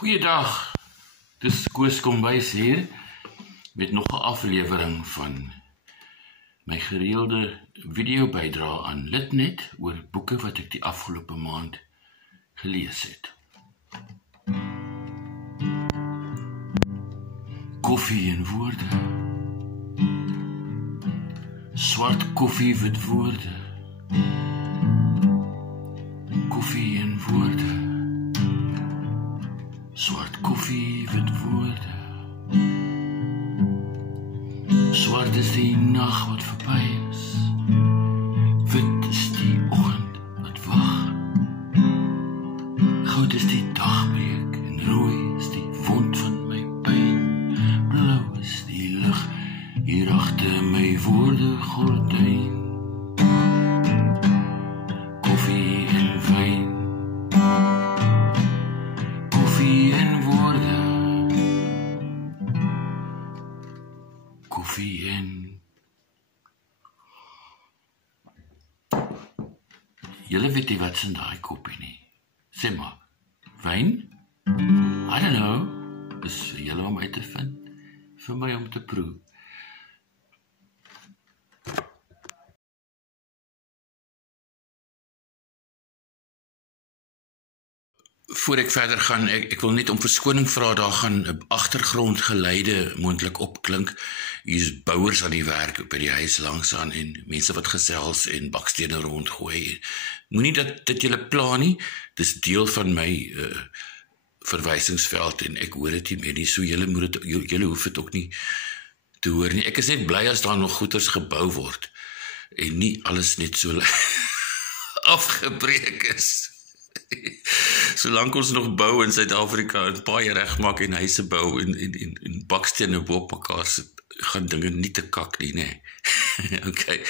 Goeiedag, dis Koos Kombuis hier met nog 'n aflewering van my gereelde video-bydra aan Litnet oor boeke wat ek die afgelope maand gelees het. Koffie en woorde. Swart koffie, wit woorde. Koffie en woorde. Swart koffie, wit woorde. Swart is die nag wat verby is. Wit is die oggend wat wag. Goud is die dagbreek en rooi is die wond van my pyn. Blou is die lig hier agter my woorde gordyn. Koffie en wyn. Koffie en woorde. Koffie en... Julle weet nie wat is in daai koppie nie. Sê maar, wyn? I don't know. Is vir julle om uit te vind. Vir my om te proe. Voor ek verder gaan, ek wil net om verskoning vra, daar gaan 'n agtergrondgeluide moontlik opklink. Hier is bouers aan die werk by die huis langs aan en mense wat gesels en bakstene rondgooi. Moenie dat dit julle pla nie. Dis deel van my verwysingsveld en ek hoor dit nie meer nie, so julle hoef dit ook nie te hoor nie. Ek is net bly as daar nog goeders gebou word en nie alles net so afgebreek is. Solank ons nog bou in Suid-Afrika en paaie regmaak en huise bou en bakstene bo op mekaar sit, gaan dinge nie te kak nie, nee. Okay.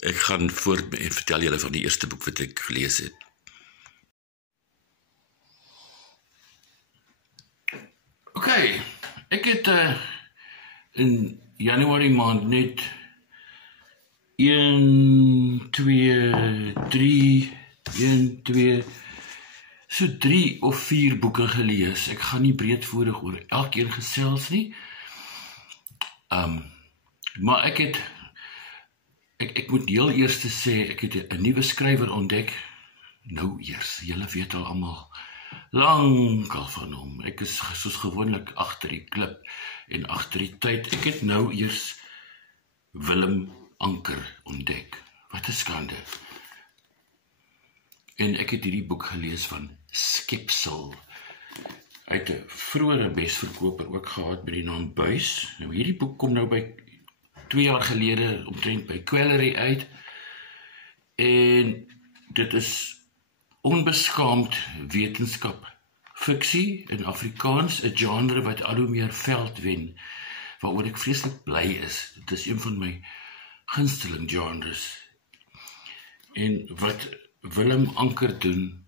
Ek gaan voort en vertel julle van die eerste boek wat ek gelees het. Okay, ek het in Januarie maand net 1, 2, 3, 1, 2, so 3 of 4 boeke gelees. Ek gaan nie breedvoerig oor elkeen gesels nie. Maar ek moet heel eers sê, ek het 'n nuwe skrywer ontdek. Nou eers, julle weet al almal lankal van hom. Ek is soos gewoonlik agter die klip en agter die tyd. Ek het nou eers Willem Anker ontdek. Wat 'n skande. En ek het hierdie boek gelees van Skepsel. Hy het 'n vroeëre besverkoper ook gehad by die naam Buis. Nou hierdie boek kom nou by 2 jaar gelede omtrent by Kwellery uit. En dit is onbeskaamd wetenskapfiksie in Afrikaans, 'n genre wat al hoe meer veld wen, waaroor ek vreeslik bly is. Dit is een van my gunsteling genres. En wat Willem Anker doen,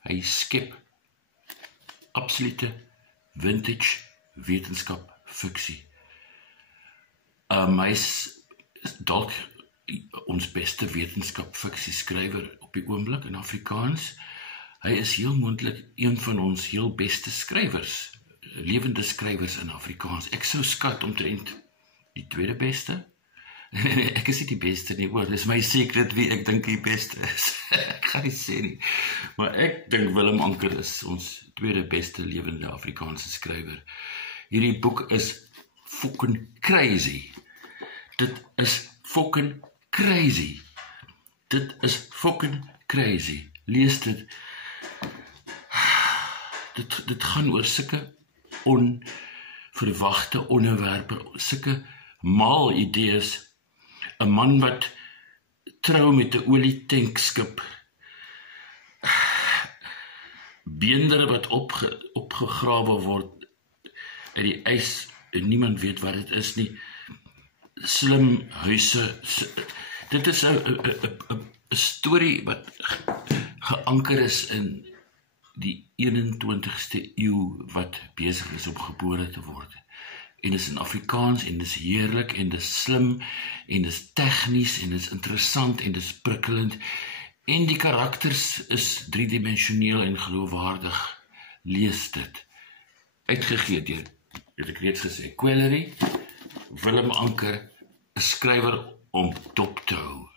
hy skep absolute vintage wetenskapfiksie. Hy is dalk ons beste wetenskapfiksie skrywer op die oomblik in Afrikaans. Hy is heel moontlik een van ons heel beste skrywers, lewende skrywers in Afrikaans. Ek sou skat omtrent die tweede beste. Ek is nie die beste nie, hoor, dis my secret wie ek dink die beste is. Ek gaan nie sê nie. Maar ek dink Willem Anker is ons tweede beste lewende Afrikaanse skrywer. Hierdie boek is fucking crazy. Dit is fucking crazy. Dit is fucking crazy. Lees dit. Dit gaan oor sulke onverwagte onderwerpe, sulke mal idees. 'n man wat trou met 'n olietankskip. Beendere wat opgegrawe word uit die ys en niemand weet wat dit is nie. Slim huise. Dit is 'n storie wat geanker is in die 21ste eeu wat besig is om gebore te word. En dis in Afrikaans en dis heerlik en dis slim en dis tegnies en dis interessant en dis prikkelend En die karakters is driedimensioneel en geloofwaardig lees dit. Uitgegee deur, het ek reeds gesê, Quellery, Willem Anker, 'n skrywer om dop te hou.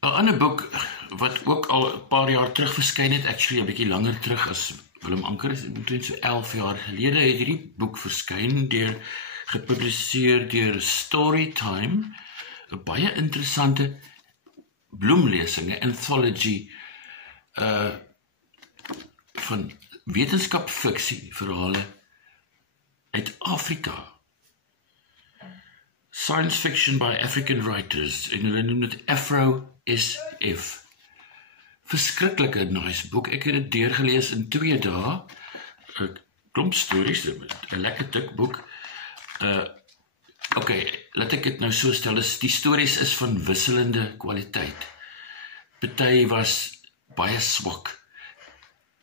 'n ander boek, wat ook al 'n paar jaar terug verskyn het, actually 'n bietjie langer terug as Willem Anker, is omtrent so 11 jaar gelede, het hierdie boek verskyn, gepubliseer deur Storytime, 'n baie interessante bloemlesing, 'n anthology van wetenskapfiksie verhale uit Afrika. Science fiction by African writers, en hulle noem dit Afro-SF. Verskriklike nice boek, ek het dit deurgelees in 2 dae, 'n klomp stories, 'n lekker dik boek. Ok, laat ek dit nou so stel, die stories is van wisselende kwaliteit. Party was baie swak,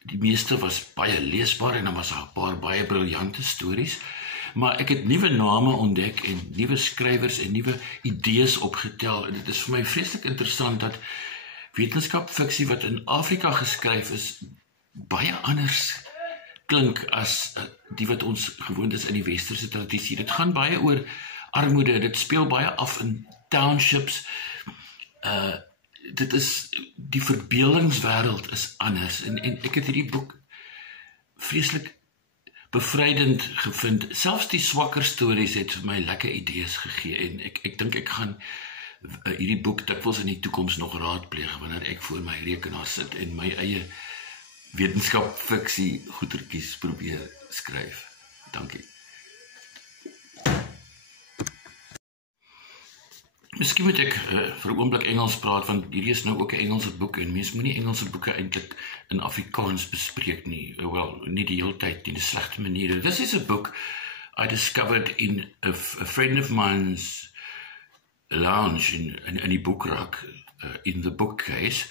die meeste was baie leesbaar, en dan was daar 'n paar baie briljante stories, maar ek het nuwe name ontdek, en nuwe skrywers, en nuwe idees opgetel, en dit is vir my vreeslik interessant, dat wetenskapfiksie wat in Afrika geskryf is, baie anders klink as die wat ons gewoond is in die westerse tradisie. Dit gaan baie oor armoede, dit speel baie af in townships, dit is, die verbeeldingswêreld is anders, en ek het hierdie boek vreeslik bevrydend gevind. Selfs die swakker stories het vir my lekker idees gegee, en ek dink ek gaan hierdie boek dikwels in die toekoms nog raadpleeg, wanneer ek voor my rekenaar sit en my eie wetenskapfiksie goetertjies probeer skryf. Dankie. Miskien moet ek vir 'n oomblik Engels praat, want hierdie is nou ook 'n Engelse boek, en mens moenie Engelse boeke eintlik in Afrikaans bespreek nie. Wel, nie die hele tyd, nie, die slegte maniere. This is a book I discovered in a friend of mine's lounge in die boekrak, in the bookcase.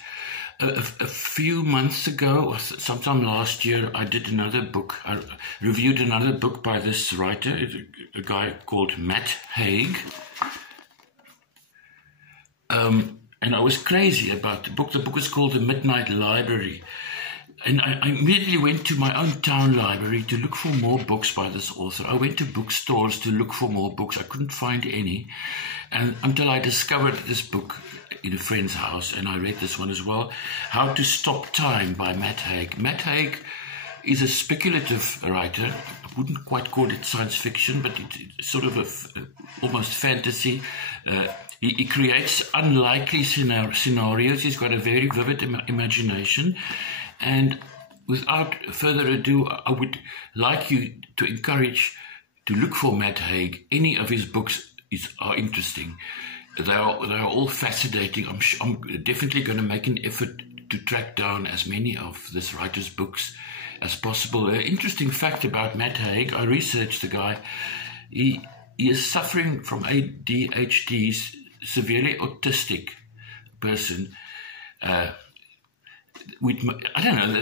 A few months ago, or sometime last year, I did another book. I reviewed another book by this writer, a guy called Matt Haig. And I was crazy about the book. The book is called The Midnight Library. And I immediately went to my own town library to look for more books by this author. I went to bookstores to look for more books. I couldn't find any. And until I discovered this book in a friend's house, and I read this one as well, How to Stop Time by Matt Haig. Matt Haig is a speculative writer. I wouldn't quite call it science fiction, but it's sort of almost fantasy. He creates unlikely scenarios. He's got a very vivid imagination. And without further ado, I would like you to encourage to look for Matt Haig. Any of his books are interesting. They are all fascinating. I'm definitely going to make an effort to track down as many of this writer's books as possible. An interesting fact about Matt Haig, I researched the guy. He is suffering from ADHD, severely autistic person. I don't know,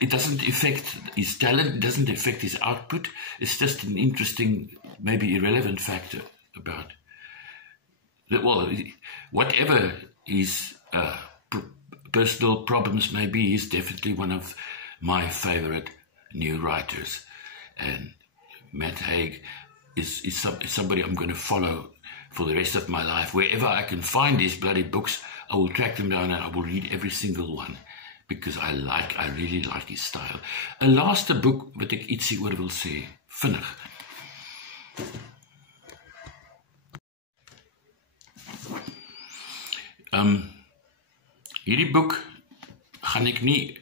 it doesn't affect his talent, it doesn't affect his output. It's just an interesting, maybe irrelevant factor about that. Well, whatever his personal problems may be, he's definitely one of my favorite new writers. And Matt Haig is somebody I'm going to follow for the rest of my life. Wherever I can find these bloody books, I will track them down and I will read every single one, because I really like his style. 'n laaste boek wat ek ietsie oor wil sê, vinnig. Hierdie boek gaan ek nie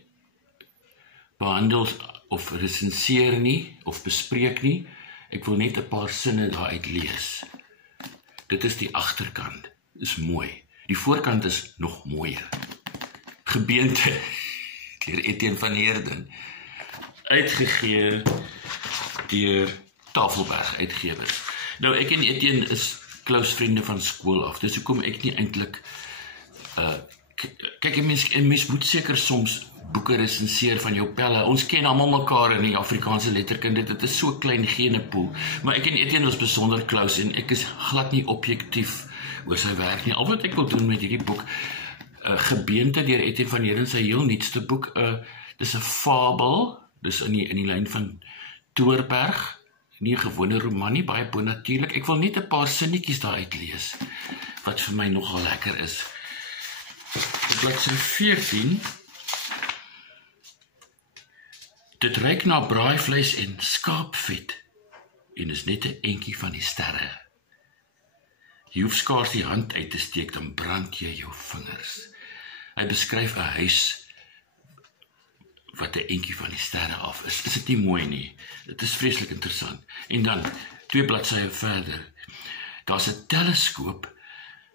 behandel of resenseer nie, of bespreek nie. Ek wil net 'n paar sinne daaruit lees. Dit is die agterkant, is mooi. Die voorkant is nog mooier. Gebeente, deur Etienne van Heerden, uitgegee deur Tafelberg Uitgewers. Nou, ek en Etienne is close vriende van skool af, dis hoekom ek nie eintlik, kyk, 'n mens moet seker soms boeke resenseer van jou pelle. Ons ken almal mekaar in die Afrikaanse letterkunde. Dit is so klein genepool. Maar ek en Etienne was besonder close en ek is glad nie objektief oor sy werk nie. Al wat ek wil doen met hierdie boek, Gebeente deur Etienne van Heerden, sy heel nuutste boek, dis 'n fabel, dis in die lyn van Toorberg, nie 'n gewone roman nie, baie bonatuurlik. Ek wil net 'n paar sinnetjies daaruit lees, wat vir my nogal lekker is. Op bladsy 14, dit ruik na braaivleis en skaapvet, en is net 'n entjie van die sterre. Jy hoef skaars die hand uit te steek, dan brand jy jou vingers. Hy beskryf 'n huis wat 'n entjie van die sterre af is. Is dit nie mooi nie? Dit is vreeslik interessant. En dan, 2 bladsye verder, daar's 'n teleskoop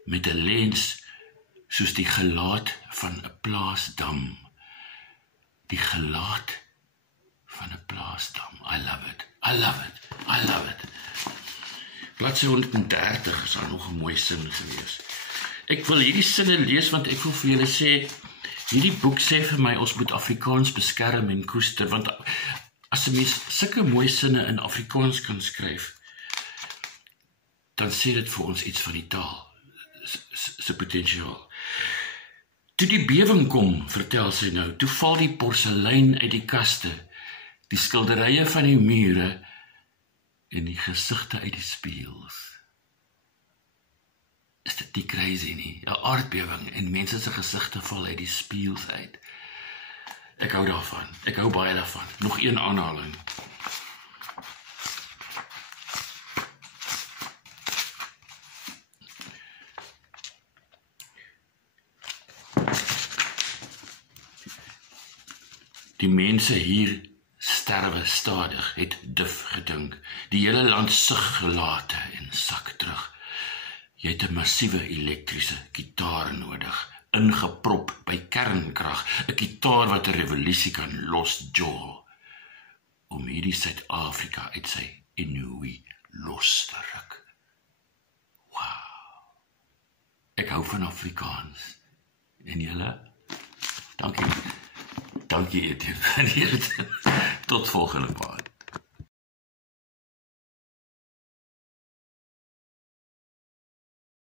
met 'n lens soos die gelaat van 'n plaasdam. Die gelaat van 'n plaasdam. I love it. I love it. I love it. Bladsy 130 is daar nog 'n mooi sin gewees. Ek wil hierdie sinne lees, want ek wil vir julle sê, hierdie boek sê vir my, ons moet Afrikaans beskerm en koester, want as 'n mens sulke mooi sinne in Afrikaans kan skryf, dan sê dit vir ons iets van die taal, se potensiaal. Toe die bewing kom, vertel sy nou, toe val die porselein uit die kaste, die skilderye van die mure, en die gesigte uit die spieëls. Is dit nie crazy nie? 'n Aardbewing en mense se gesigte val uit die spieëls uit. Ek hou daarvan. Ek hou baie daarvan. Nog een aanhaling. Die mense hier sterwe stadig, het Duf gedink. Die hele land sug gelate en sak terug. Jy het 'n massiewe elektriese gitaar nodig, ingeprop by kernkrag, 'n gitaar wat 'n revolusie kan losjol, om hierdie Suid-Afrika uit sy ennui los te ruk. Wow. Ek hou van Afrikaans. En julle? Dankie. Dankie Etienne van Heerden. Tot volgende maand.